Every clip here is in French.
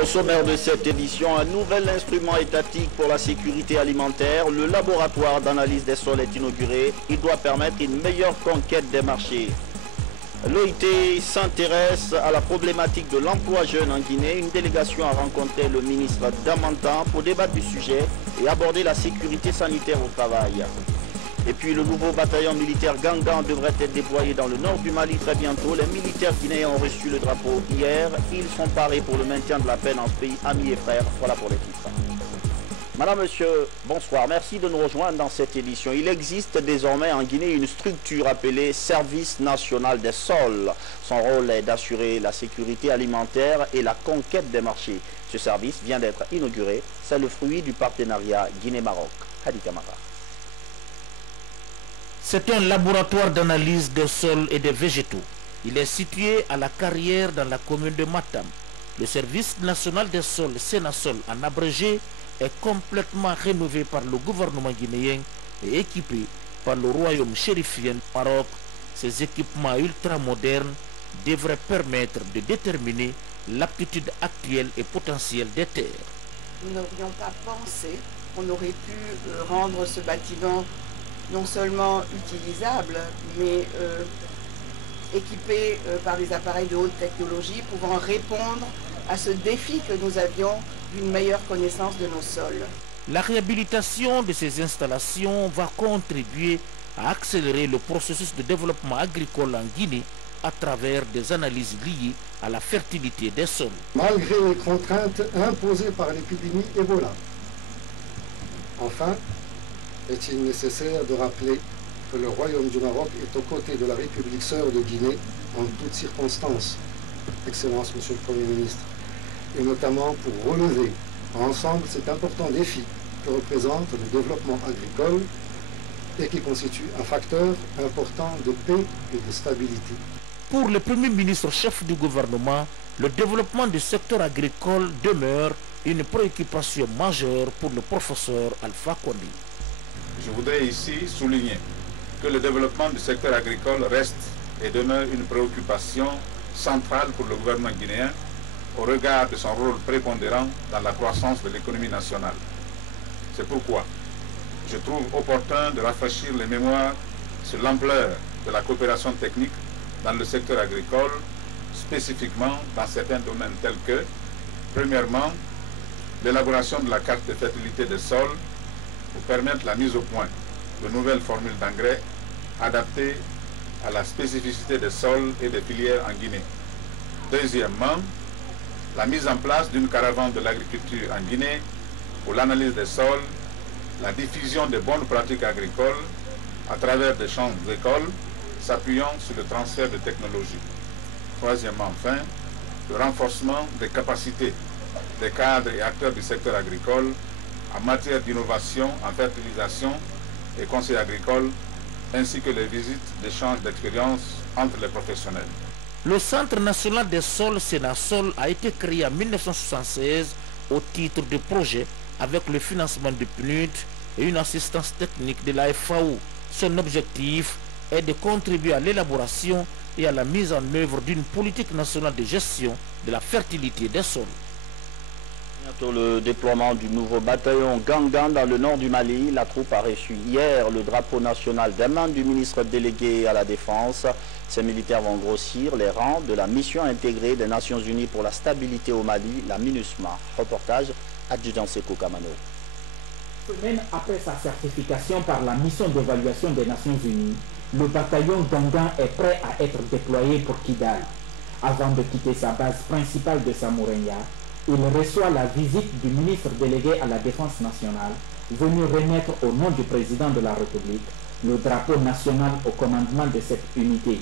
Au sommaire de cette édition, un nouvel instrument étatique pour la sécurité alimentaire, le laboratoire d'analyse des sols est inauguré. Il doit permettre une meilleure conquête des marchés. L'OIT s'intéresse à la problématique de l'emploi jeune en Guinée. Une délégation a rencontré le ministre Damantan pour débattre du sujet et aborder la sécurité sanitaire au travail. Et puis le nouveau bataillon militaire Gangan devrait être déployé dans le nord du Mali très bientôt. Les militaires guinéens ont reçu le drapeau hier. Ils sont parés pour le maintien de la paix dans ce pays ami et frère. Voilà pour les titres. Madame, monsieur, bonsoir. Merci de nous rejoindre dans cette édition. Il existe désormais en Guinée une structure appelée Service national des sols. Son rôle est d'assurer la sécurité alimentaire et la conquête des marchés. Ce service vient d'être inauguré. C'est le fruit du partenariat Guinée-Maroc. Hadi Kamara. C'est un laboratoire d'analyse des sols et des végétaux. Il est situé à la carrière dans la commune de Matam. Le service national des sols, Sénasol en abrégé, est complètement rénové par le gouvernement guinéen et équipé par le royaume chérifien du Maroc. Ces équipements ultramodernes devraient permettre de déterminer l'aptitude actuelle et potentielle des terres. Nous n'aurions pas pensé qu'on aurait pu rendre ce bâtiment non seulement utilisable, mais équipé par des appareils de haute technologie pouvant répondre à ce défi que nous avions d'une meilleure connaissance de nos sols. La réhabilitation de ces installations va contribuer à accélérer le processus de développement agricole en Guinée à travers des analyses liées à la fertilité des sols. Malgré les contraintes imposées par l'épidémie Ebola. Enfin, est-il nécessaire de rappeler que le Royaume du Maroc est aux côtés de la République sœur de Guinée en toutes circonstances, Excellence Monsieur le Premier ministre, et notamment pour relever ensemble cet important défi que représente le développement agricole et qui constitue un facteur important de paix et de stabilité. Pour le Premier ministre chef du gouvernement, le développement du secteur agricole demeure une préoccupation majeure pour le professeur Alpha Condé. Je voudrais ici souligner que le développement du secteur agricole reste et demeure une préoccupation centrale pour le gouvernement guinéen au regard de son rôle prépondérant dans la croissance de l'économie nationale. C'est pourquoi je trouve opportun de rafraîchir les mémoires sur l'ampleur de la coopération technique dans le secteur agricole, spécifiquement dans certains domaines tels que, premièrement, l'élaboration de la carte de fertilité des sols pour permettre la mise au point de nouvelles formules d'engrais adaptées à la spécificité des sols et des filières en Guinée. Deuxièmement, la mise en place d'une caravane de l'agriculture en Guinée pour l'analyse des sols, la diffusion des bonnes pratiques agricoles à travers des champs d'école s'appuyant sur le transfert de technologies. Troisièmement, enfin, le renforcement des capacités des cadres et acteurs du secteur agricole en matière d'innovation, en fertilisation et conseil agricole, ainsi que les visites d'échanges d'expériences entre les professionnels. Le Centre national des sols Sénasol a été créé en 1976 au titre de projet avec le financement du PNUD et une assistance technique de la FAO. Son objectif est de contribuer à l'élaboration et à la mise en œuvre d'une politique nationale de gestion de la fertilité des sols. Bientôt le déploiement du nouveau bataillon Gangan dans le nord du Mali. La troupe a reçu hier le drapeau national des mains du ministre délégué à la Défense. Ces militaires vont grossir les rangs de la mission intégrée des Nations Unies pour la stabilité au Mali, la MINUSMA. Reportage adjudant Seko Kamano. Semaine après sa certification par la mission d'évaluation des Nations Unies, le bataillon Gangan est prêt à être déployé pour Kidal. Avant de quitter sa base principale de Samourenga, il reçoit la visite du ministre délégué à la Défense nationale, venu remettre au nom du président de la République le drapeau national au commandement de cette unité.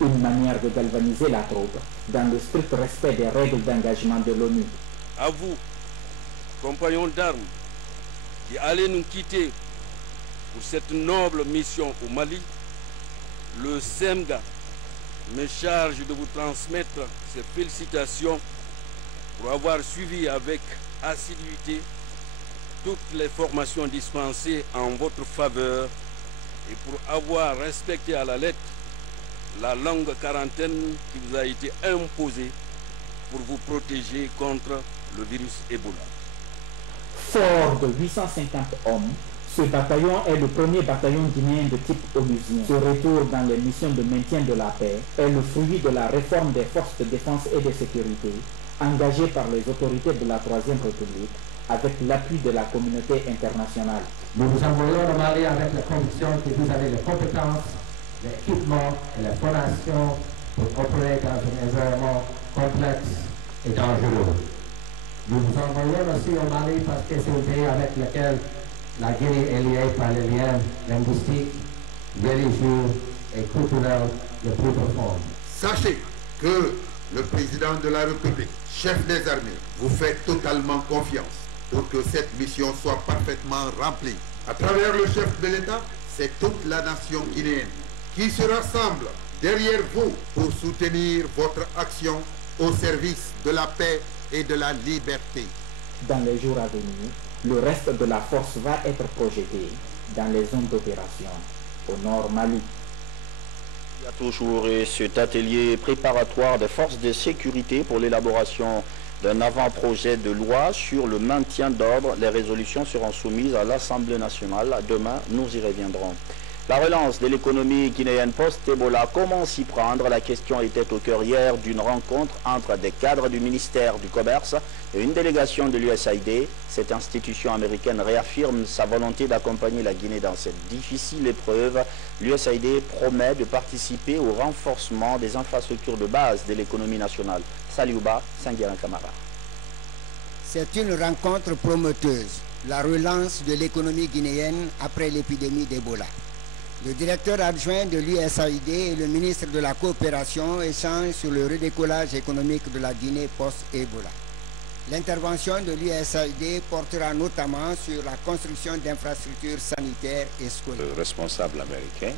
Une manière de galvaniser la troupe dans le strict respect des règles d'engagement de l'ONU. À vous, compagnons d'armes, qui allez nous quitter pour cette noble mission au Mali, le SEMGA me charge de vous transmettre ses félicitations pour avoir suivi avec assiduité toutes les formations dispensées en votre faveur et pour avoir respecté à la lettre la longue quarantaine qui vous a été imposée pour vous protéger contre le virus Ebola. Fort de 850 hommes, ce bataillon est le premier bataillon guinéen de type onusien. Ce retour dans les missions de maintien de la paix est le fruit de la réforme des forces de défense et de sécurité engagées par les autorités de la Troisième République avec l'appui de la communauté internationale. Nous vous envoyons au Mali avec la conviction que vous avez les compétences, l'équipement et la formation pour opérer dans un environnement complexe et dangereux. Nous vous envoyons aussi au Mali parce que c'est un pays avec lequel la Guinée est liée par les liens linguistiques, religieux et culturels les plus profonds. Sachez que le président de la République, chef des armées, vous fait totalement confiance pour que cette mission soit parfaitement remplie. À travers le chef de l'État, c'est toute la nation guinéenne qui se rassemble derrière vous pour soutenir votre action au service de la paix et de la liberté. Dans les jours à venir, le reste de la force va être projeté dans les zones d'opération au nord Mali. Il y a toujours cet atelier préparatoire des forces de sécurité pour l'élaboration d'un avant-projet de loi sur le maintien d'ordre. Les résolutions seront soumises à l'Assemblée nationale. Demain, nous y reviendrons. La relance de l'économie guinéenne post-Ebola, comment s'y prendre? La question était au cœur hier d'une rencontre entre des cadres du ministère du Commerce et une délégation de l'USAID. Cette institution américaine réaffirme sa volonté d'accompagner la Guinée dans cette difficile épreuve. L'USAID promet de participer au renforcement des infrastructures de base de l'économie nationale. Saliouba, Sanguiran Camara. C'est une rencontre prometteuse, la relance de l'économie guinéenne après l'épidémie d'Ebola. Le directeur adjoint de l'USAID et le ministre de la Coopération échangent sur le redécollage économique de la Guinée post-Ebola. L'intervention de l'USAID portera notamment sur la construction d'infrastructures sanitaires et scolaires. Le responsable américain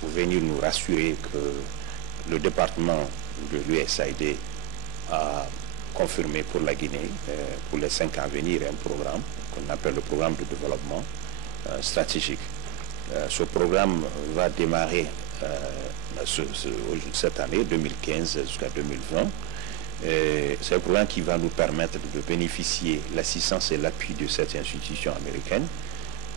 pour venir nous rassurer que le département de l'USAID a confirmé pour la Guinée, pour les 5 ans à venir, un programme qu'on appelle le programme de développement stratégique. Ce programme va démarrer cette année, 2015 jusqu'à 2020. C'est un programme qui va nous permettre de bénéficier de l'assistance et l'appui de cette institution américaine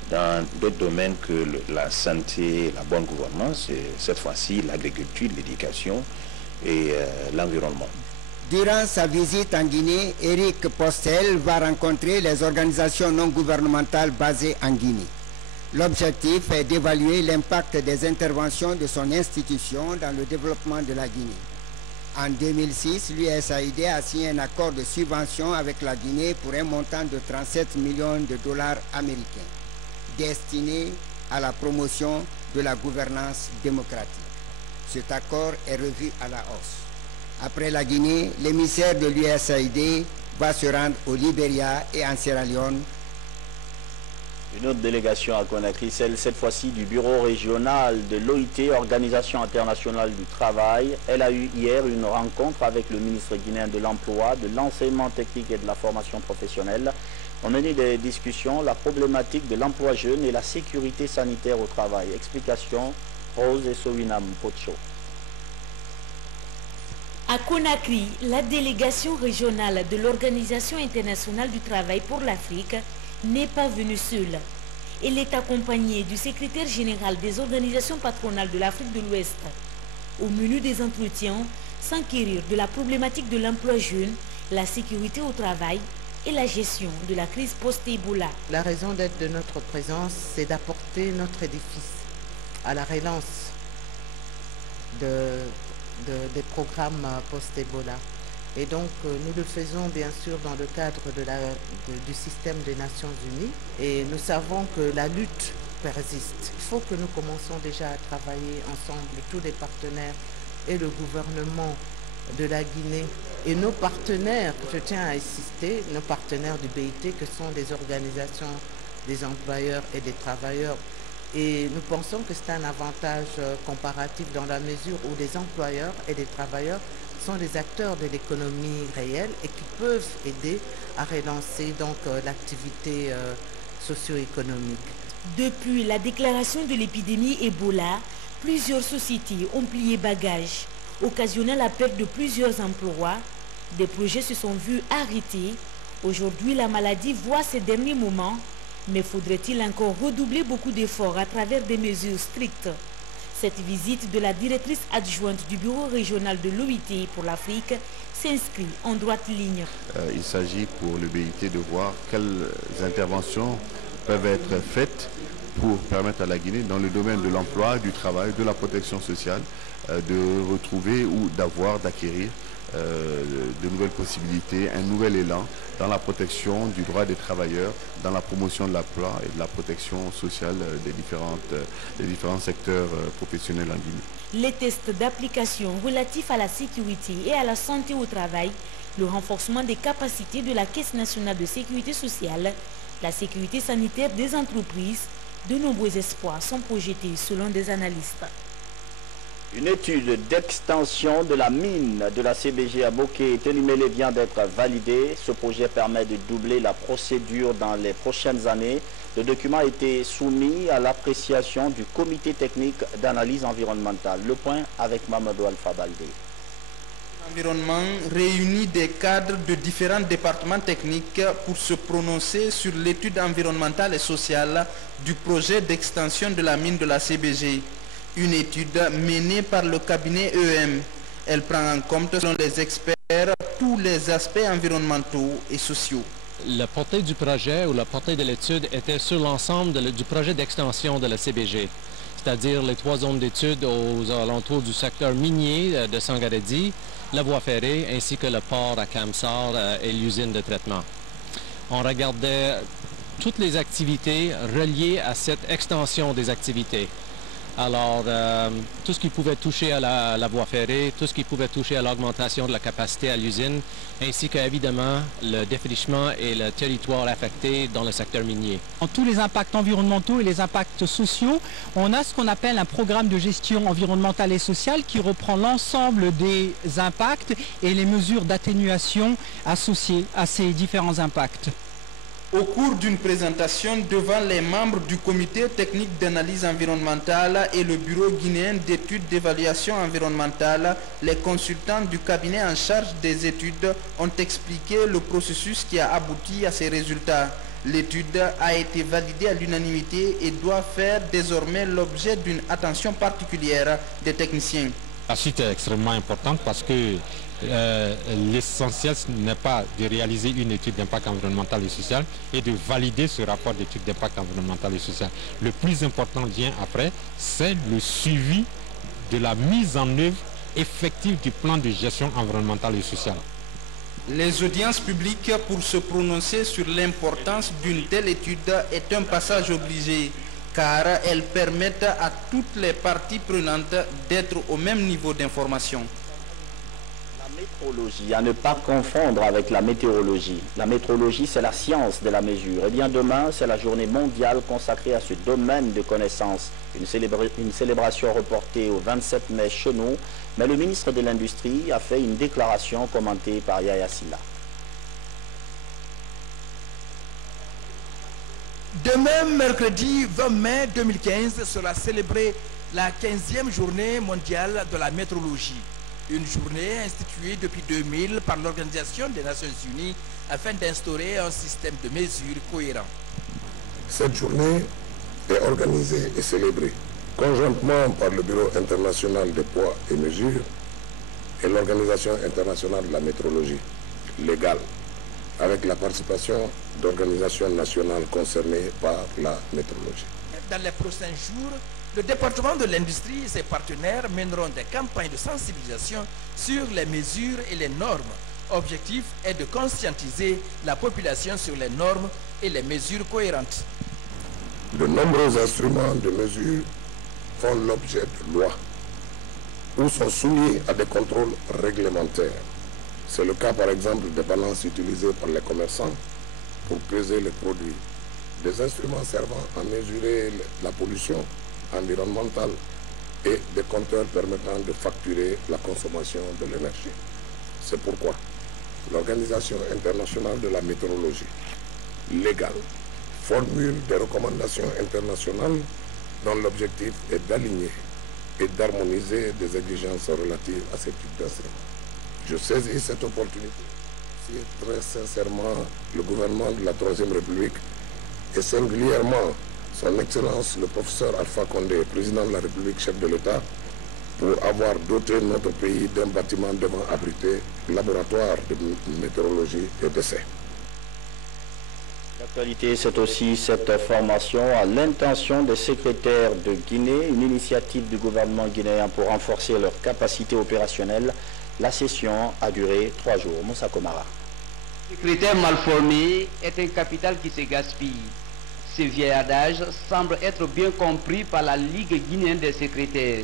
dans d'autres domaines que la santé, la bonne gouvernance, et cette fois-ci l'agriculture, l'éducation et l'environnement. Durant sa visite en Guinée, Éric Postel va rencontrer les organisations non gouvernementales basées en Guinée. L'objectif est d'évaluer l'impact des interventions de son institution dans le développement de la Guinée. En 2006, l'USAID a signé un accord de subvention avec la Guinée pour un montant de 37 millions de dollars américains, destiné à la promotion de la gouvernance démocratique. Cet accord est revu à la hausse. Après la Guinée, l'émissaire de l'USAID va se rendre au Libéria et en Sierra Leone. Une autre délégation à Conakry, celle cette fois-ci du bureau régional de l'OIT, Organisation internationale du travail. Elle a eu hier une rencontre avec le ministre guinéen de l'Emploi, de l'enseignement technique et de la formation professionnelle. Au menu des discussions, la problématique de l'emploi jeune et la sécurité sanitaire au travail. Explication, Rose et Sowinam Pocho. À Conakry, la délégation régionale de l'Organisation internationale du travail pour l'Afrique n'est pas venue seule. Elle est accompagnée du secrétaire général des organisations patronales de l'Afrique de l'Ouest. Au menu des entretiens, s'enquérir de la problématique de l'emploi jeune, la sécurité au travail et la gestion de la crise post-Ebola. La raison d'être de notre présence, c'est d'apporter notre édifice à la relance des programmes post-Ebola. Et donc, nous le faisons bien sûr dans le cadre du système des Nations Unies. Et nous savons que la lutte persiste. Il faut que nous commençons déjà à travailler ensemble, tous les partenaires et le gouvernement de la Guinée. Et nos partenaires, je tiens à insister, nos partenaires du BIT, que sont des organisations des employeurs et des travailleurs. Et nous pensons que c'est un avantage comparatif dans la mesure où les employeurs et les travailleurs sont des acteurs de l'économie réelle et qui peuvent aider à relancer donc l'activité socio-économique. Depuis la déclaration de l'épidémie Ebola, plusieurs sociétés ont plié bagages, occasionnant la perte de plusieurs emplois, Des projets se sont vus arrêtés. Aujourd'hui, la maladie voit ses derniers moments. Mais faudrait-il encore redoubler beaucoup d'efforts à travers des mesures strictes? Cette visite de la directrice adjointe du bureau régional de l'OIT pour l'Afrique s'inscrit en droite ligne. Il s'agit pour le BIT de voir quelles interventions peuvent être faites pour permettre à la Guinée, dans le domaine de l'emploi, du travail, de la protection sociale, de retrouver ou d'acquérir de nouvelles possibilités, un nouvel élan dans la protection du droit des travailleurs, dans la promotion de l'emploi et de la protection sociale des différents secteurs professionnels en Guinée. Les tests d'application relatifs à la sécurité et à la santé au travail, le renforcement des capacités de la Caisse nationale de sécurité sociale, la sécurité sanitaire des entreprises, de nombreux espoirs sont projetés selon des analystes. Une étude d'extension de la mine de la CBG à Boké et Télimélé vient d'être validée. Ce projet permet de doubler la procédure dans les prochaines années. Le document a été soumis à l'appréciation du comité technique d'analyse environnementale. Le point avec Mamadou Alpha Baldé. L'environnement réunit des cadres de différents départements techniques pour se prononcer sur l'étude environnementale et sociale du projet d'extension de la mine de la CBG. Une étude menée par le cabinet EM. Elle prend en compte, selon les experts, tous les aspects environnementaux et sociaux. La portée du projet ou la portée de l'étude était sur l'ensemble du projet d'extension de la CBG, c'est-à-dire les 3 zones d'études aux alentours du secteur minier de Sangaredi, la voie ferrée ainsi que le port à Kamsar et l'usine de traitement. On regardait toutes les activités reliées à cette extension des activités. Alors, tout ce qui pouvait toucher à la voie ferrée, tout ce qui pouvait toucher à l'augmentation de la capacité à l'usine, ainsi qu'évidemment le défrichement et le territoire affecté dans le secteur minier. En tous les impacts environnementaux et les impacts sociaux, on a ce qu'on appelle un programme de gestion environnementale et sociale qui reprend l'ensemble des impacts et les mesures d'atténuation associées à ces différents impacts. Au cours d'une présentation devant les membres du comité technique d'analyse environnementale et le bureau guinéen d'études d'évaluation environnementale, les consultants du cabinet en charge des études ont expliqué le processus qui a abouti à ces résultats. L'étude a été validée à l'unanimité et doit faire désormais l'objet d'une attention particulière des techniciens. La suite est extrêmement importante parce que l'essentiel n'est pas de réaliser une étude d'impact environnemental et social et de valider ce rapport d'étude d'impact environnemental et social. Le plus important vient après, c'est le suivi de la mise en œuvre effective du plan de gestion environnementale et sociale. Les audiences publiques pour se prononcer sur l'importance d'une telle étude est un passage obligé, car elles permettent à toutes les parties prenantes d'être au même niveau d'information. Métrologie, à ne pas confondre avec la météorologie. La métrologie, c'est la science de la mesure. Et bien demain, c'est la journée mondiale consacrée à ce domaine de connaissance. Une célébration reportée au 27 mai chez nous, mais le ministre de l'Industrie a fait une déclaration commentée par Yaya Silla. Demain, mercredi 20 mai 2015, sera célébrée la 15e journée mondiale de la météorologie. Une journée instituée depuis 2000 par l'Organisation des Nations Unies afin d'instaurer un système de mesure cohérent. Cette journée est organisée et célébrée conjointement par le Bureau international des poids et mesures et l'Organisation internationale de la météorologie légale, avec la participation d'organisations nationales concernées par la météorologie. Dans les prochains jours, le département de l'industrie et ses partenaires mèneront des campagnes de sensibilisation sur les mesures et les normes. L'objectif est de conscientiser la population sur les normes et les mesures cohérentes. De nombreux instruments de mesure font l'objet de lois ou sont soumis à des contrôles réglementaires. C'est le cas par exemple des balances utilisées par les commerçants pour peser les produits, des instruments servant à mesurer la pollution environnementale et des compteurs permettant de facturer la consommation de l'énergie. C'est pourquoi l'Organisation internationale de la météorologie légale formule des recommandations internationales dont l'objectif est d'aligner et d'harmoniser des exigences relatives à ces types d'instruments. Je saisis cette opportunité. C'est très sincèrement le gouvernement de la Troisième République et singulièrement son Excellence le professeur Alpha Condé, président de la République, chef de l'État, pour avoir doté notre pays d'un bâtiment devant abriter le laboratoire de météorologie et d'essai. L'actualité, c'est aussi cette formation à l'intention des secrétaires de Guinée, une initiative du gouvernement guinéen pour renforcer leurs capacités opérationnelles. La session a duré 3 jours. Moussa Komara. Le secrétaire mal formé est un capital qui se gaspille. Ce vieil adage semble être bien compris par la Ligue guinéenne des secrétaires.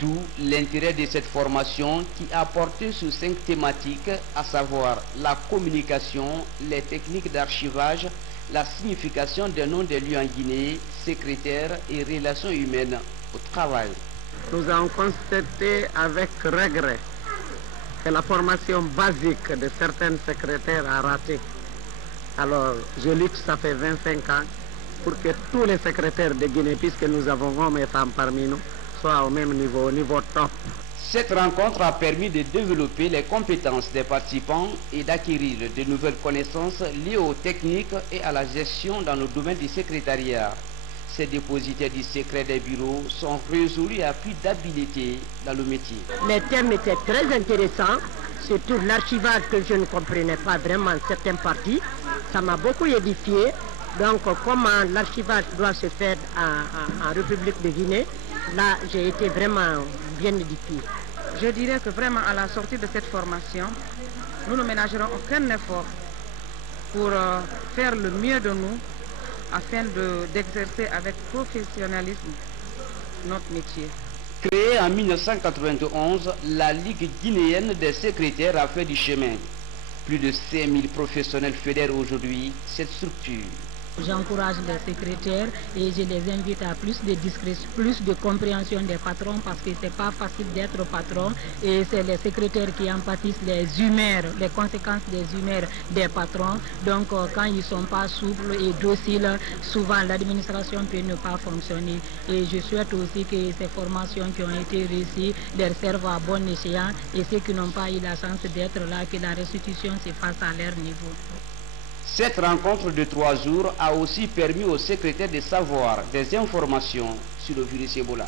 D'où l'intérêt de cette formation qui a porté sur 5 thématiques, à savoir la communication, les techniques d'archivage, la signification des noms des lieux en Guinée, secrétaires et relations humaines au travail. Nous avons constaté avec regret que la formation basique de certains secrétaires a raté. Alors, je lutte, ça fait 25 ans, pour que tous les secrétaires de Guinée, puisque nous avons hommes et femmes parmi nous, soient au même niveau, au niveau top. Cette rencontre a permis de développer les compétences des participants et d'acquérir de nouvelles connaissances liées aux techniques et à la gestion dans le domaine du secrétariat. Ces dépositaires du secret des bureaux sont résolus à plus d'habileté dans le métier. Les thèmes étaient très intéressants, surtout l'archivage que je ne comprenais pas vraiment certaines parties. Ça m'a beaucoup édifié. Donc comment l'archivage doit se faire en République de Guinée, là j'ai été vraiment bien édifié. Je dirais que vraiment à la sortie de cette formation, nous ne ménagerons aucun effort pour faire le mieux de nous afin d'exercer avec professionnalisme notre métier. Créée en 1991, la Ligue guinéenne des secrétaires a fait du chemin. Plus de 5000 professionnels fédèrent aujourd'hui cette structure. J'encourage les secrétaires et je les invite à plus de discrétion, plus de compréhension des patrons parce que c'est pas facile d'être patron et c'est les secrétaires qui en pâtissent les humeurs, les conséquences des humeurs des patrons. Donc quand ils sont pas souples et dociles, souvent l'administration peut ne pas fonctionner. Et je souhaite aussi que ces formations qui ont été réussies leur servent à bon escient et ceux qui n'ont pas eu la chance d'être là, que la restitution se fasse à leur niveau. Cette rencontre de 3 jours a aussi permis aux secrétaires de savoir des informations sur le virus Ebola.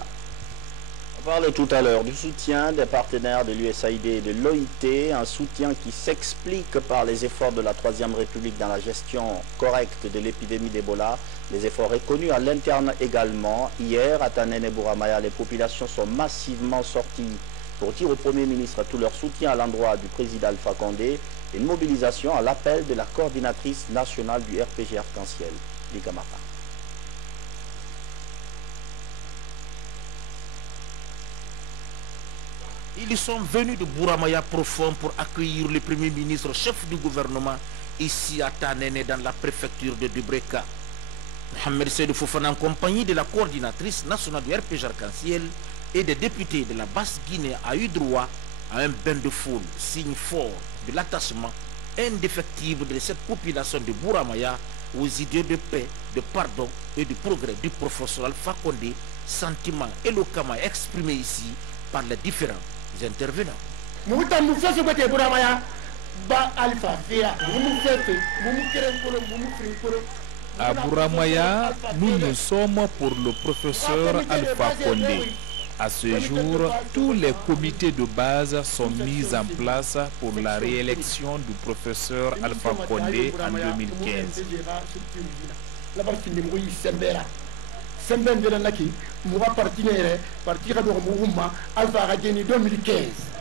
On parlait tout à l'heure du soutien des partenaires de l'USAID et de l'OIT, un soutien qui s'explique par les efforts de la Troisième République dans la gestion correcte de l'épidémie d'Ebola. Les efforts reconnus à l'interne également. Hier, à Tanene Bouramaya, les populations sont massivement sorties pour dire au Premier ministre tout leur soutien à l'endroit du président Alpha Condé. Une mobilisation à l'appel de la coordinatrice nationale du RPG Arc-en-Ciel, Liga Mata. Ils sont venus de Bouramaya profond pour accueillir le Premier ministre, chef du gouvernement, ici à Tanene, dans la préfecture de Dubreka. Mohamed Seydou Fofana, en compagnie de la coordinatrice nationale du RPG Arc-en-Ciel et des députés de la Basse-Guinée, a eu droit à un bain de foule, signe fort de l'attachement indéfectible de cette population de Bouramaya aux idées de paix, de pardon et de progrès du professeur Alpha Condé, sentiment éloquemment exprimé ici par les différents intervenants. À Bouramaya, nous ne sommes pour le professeur Alpha Condé. À ce jour, tous les comités de base sont mis en place pour la réélection du professeur Alpha Condé en 2015.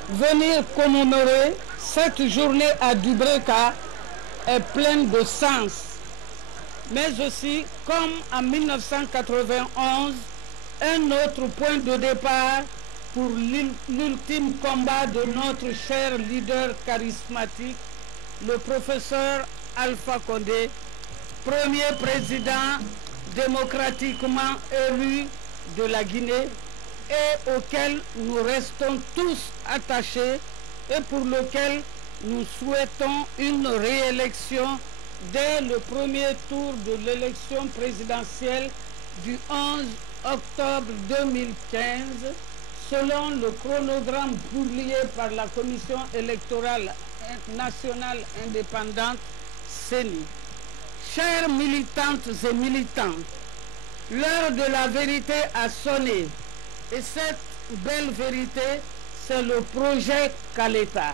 Venir commémorer cette journée à Dubreka est pleine de sens, mais aussi, comme en 1991, un autre point de départ pour l'ultime combat de notre cher leader charismatique, le professeur Alpha Condé, premier président démocratiquement élu de la Guinée et auquel nous restons tous attachés et pour lequel nous souhaitons une réélection dès le premier tour de l'élection présidentielle du 11 octobre 2015 selon le chronogramme publié par la Commission électorale nationale indépendante, CENI. Chères militantes et militants, l'heure de la vérité a sonné. Et cette belle vérité, c'est le projet Kaleta.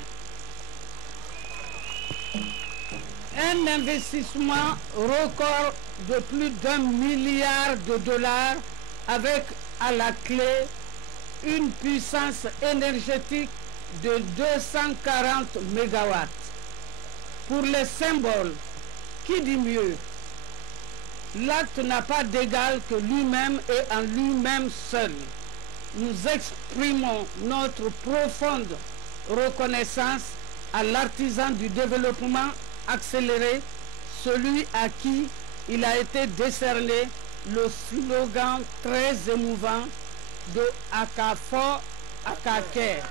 Un investissement record de plus d'1 milliard de dollars avec à la clé une puissance énergétique de 240 mégawatts. Pour les symboles, qui dit mieux? L'acte n'a pas d'égal que lui-même et en lui-même seul. Nous exprimons notre profonde reconnaissance à l'artisan du développement accéléré, celui à qui il a été décerné le slogan très émouvant de Akafo Akaker.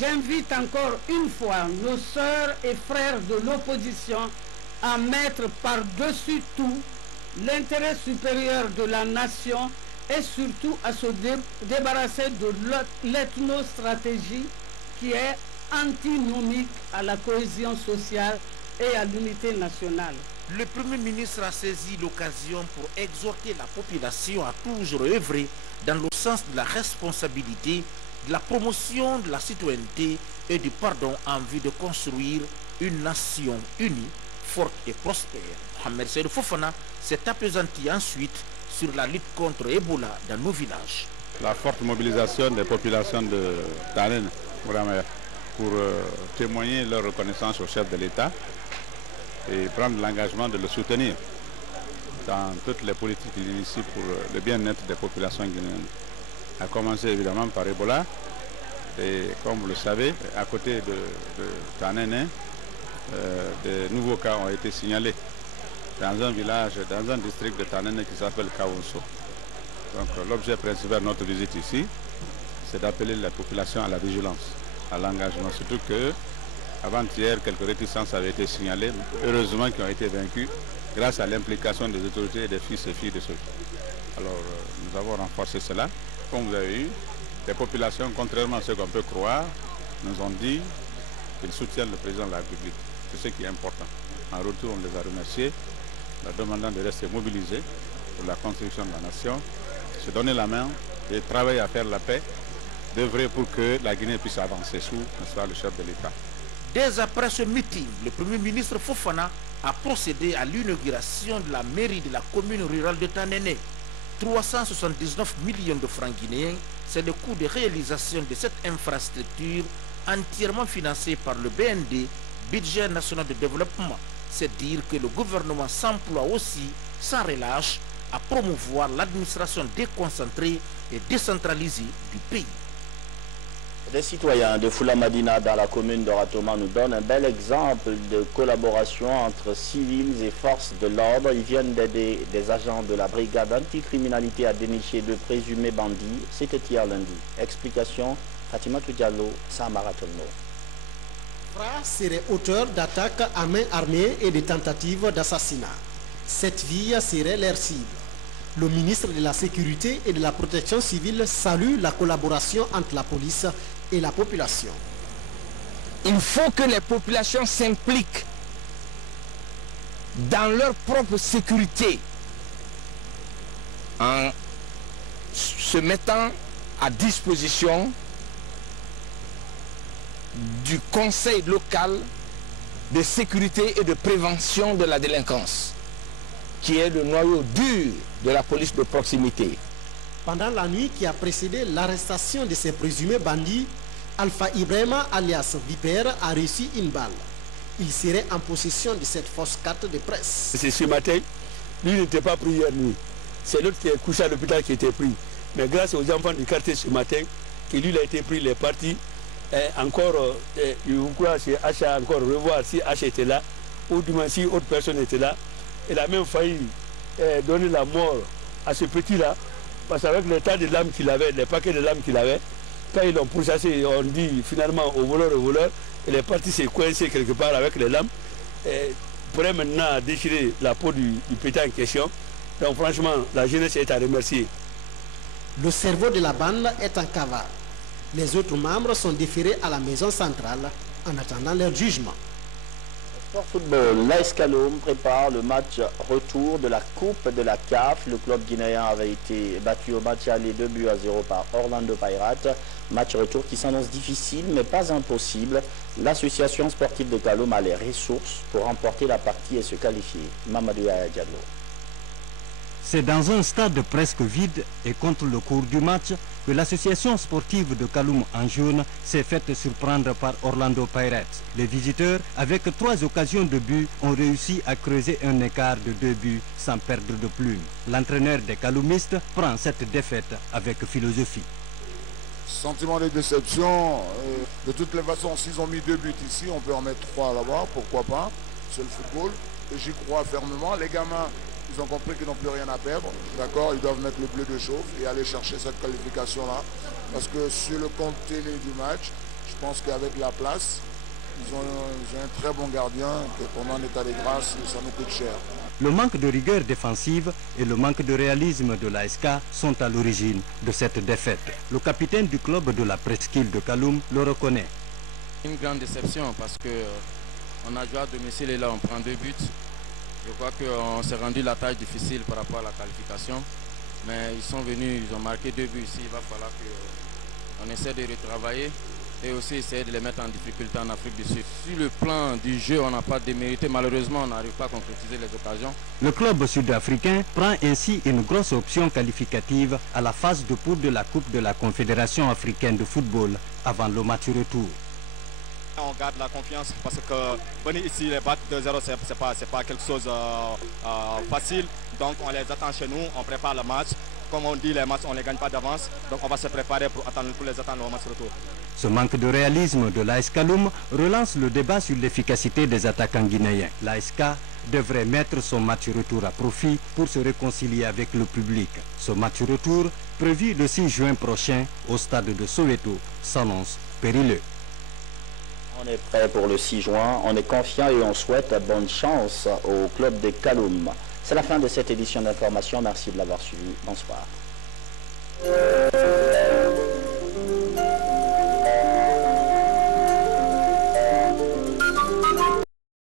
J'invite encore une fois nos sœurs et frères de l'opposition à mettre par-dessus tout l'intérêt supérieur de la nation et surtout à se débarrasser de l'ethnostratégie qui est antinomique à la cohésion sociale et à l'unité nationale. Le Premier ministre a saisi l'occasion pour exhorter la population à toujours œuvrer dans le sens de la responsabilité, de la promotion de la citoyenneté et du pardon en vue de construire une nation unie, forte et prospère. Mohamed Seydou Fofana s'est appesanti ensuite sur la lutte contre Ebola dans nos villages. La forte mobilisation des populations de Tanen pour témoigner leur reconnaissance au chef de l'État et prendre l'engagement de le soutenir dans toutes les politiques qu'il initie pour le bien-être des populations guinéennes. A commencé évidemment par Ebola et comme vous le savez, à côté de Tanen, de nouveaux cas ont été signalés dans un village, dans un district de Tanen qui s'appelle Kaonso. Donc l'objet principal de notre visite ici, c'est d'appeler la population à la vigilance, à l'engagement, surtout que avant-hier, quelques réticences avaient été signalées, heureusement qui ont été vaincues grâce à l'implication des autorités et des fils et filles de ceux. Alors nous avons renforcé cela. Comme vous avez eu, les populations, contrairement à ce qu'on peut croire, nous ont dit qu'ils soutiennent le président de la République. C'est ce qui est important. En retour, on les a remerciés, leur demandant de rester mobilisés pour la construction de la nation, se donner la main et travailler à faire la paix, d'œuvrer pour que la Guinée puisse avancer sous le chef de l'État. Dès après ce meeting, le Premier ministre Fofana a procédé à l'inauguration de la mairie de la commune rurale de Tanéné. 379 millions de francs guinéens, c'est le coût de réalisation de cette infrastructure entièrement financée par le BND, Budget national de développement. C'est dire que le gouvernement s'emploie aussi, sans relâche, à promouvoir l'administration déconcentrée et décentralisée du pays. Les citoyens de Fula-Madina dans la commune de Ratoma nous donnent un bel exemple de collaboration entre civils et forces de l'ordre. Ils viennent d'aider des agents de la brigade anticriminalité à dénicher de présumés bandits. C'était hier lundi. Explication, Fatimatou Diallo, Samara Tono. Fra serait auteur d'attaques à main armée et de tentatives d'assassinat. Cette vie serait leur cible. Le ministre de la Sécurité et de la Protection civile salue la collaboration entre la police et la population. Il faut que les populations s'impliquent dans leur propre sécurité en se mettant à disposition du conseil local de sécurité et de prévention de la délinquance, qui est le noyau dur de la police de proximité. Pendant la nuit qui a précédé l'arrestation de ces présumés bandits, Alpha Ibrahima alias Vipère a reçu une balle. Il serait en possession de cette fausse carte de presse. C'est ce matin, lui n'était pas pris hier nuit. C'est l'autre qui est couché à l'hôpital qui était pris. Mais grâce aux enfants du quartier ce matin, que lui il a été pris, il est parti. Encore, je crois que H a encore revoir si H était là, ou du moins si autre personne était là. Il a même failli donner la mort à ce petit-là, parce qu'avec le tas de lames qu'il avait, les paquets de lames qu'il avait, quand ils l'ont pourchassé, on dit finalement au voleur, il est parti se coincer quelque part avec les lames, pourrait maintenant déchirer la peau du petit en question. Donc franchement, la jeunesse est à remercier. Le cerveau de la bande est en cavale. Les autres membres sont déférés à la maison centrale en attendant leur jugement. Sport football, l'AS Kaloum prépare le match retour de la Coupe de la CAF. Le club guinéen avait été battu au match aller 2-0 par Orlando Pirates. Match retour qui s'annonce difficile mais pas impossible. L'association sportive de Kaloum a les ressources pour remporter la partie et se qualifier. Mamadou Yaya Diallo. C'est dans un stade presque vide et contre le cours du match que l'association sportive de Kaloum en jaune s'est faite surprendre par Orlando Pirates. Les visiteurs, avec 3 occasions de but, ont réussi à creuser un écart de 2 buts sans perdre de plume. L'entraîneur des Kaloumistes prend cette défaite avec philosophie. Sentiment de déception. De toutes les façons, s'ils ont mis 2 buts ici, on peut en mettre 3 là-bas, pourquoi pas. C'est le football et j'y crois fermement. Les gamins, ils ont compris qu'ils n'ont plus rien à perdre, d'accord. Ils doivent mettre le bleu de chauffe et aller chercher cette qualification-là. Parce que sur le compte télé du match, je pense qu'avec la place, ils ont un très bon gardien que pendant un état de grâce, ça nous coûte cher. Le manque de rigueur défensive et le manque de réalisme de l'ASK sont à l'origine de cette défaite. Le capitaine du club de la presqu'île de Kaloum le reconnaît. Une grande déception parce qu'on a joué à domicile et là on prend 2 buts. Je crois qu'on s'est rendu la tâche difficile par rapport à la qualification. Mais ils sont venus, ils ont marqué 2 buts ici. Il va falloir qu'on essaie de retravailler et aussi essayer de les mettre en difficulté en Afrique du Sud. Sur le plan du jeu, on n'a pas démérité. Malheureusement, on n'arrive pas à concrétiser les occasions. Le club sud-africain prend ainsi une grosse option qualificative à la phase de poule de la Coupe de la Confédération africaine de football avant le match retour. On garde la confiance parce que venir ici les battre 2-0, c'est pas quelque chose facile. Donc on les attend chez nous, on prépare le match. Comme on dit, les matchs on ne les gagne pas d'avance. Donc on va se préparer pour les attendre au match retour. Ce manque de réalisme de l'AS Kaloum relance le débat sur l'efficacité des attaquants guinéens. L'ASK devrait mettre son match retour à profit pour se réconcilier avec le public. Ce match retour, prévu le 6 juin prochain au stade de Soweto, s'annonce périlleux. On est prêt pour le 6 juin, on est confiant et on souhaite bonne chance au club de Kaloum. C'est la fin de cette édition d'information, merci de l'avoir suivi, bonsoir.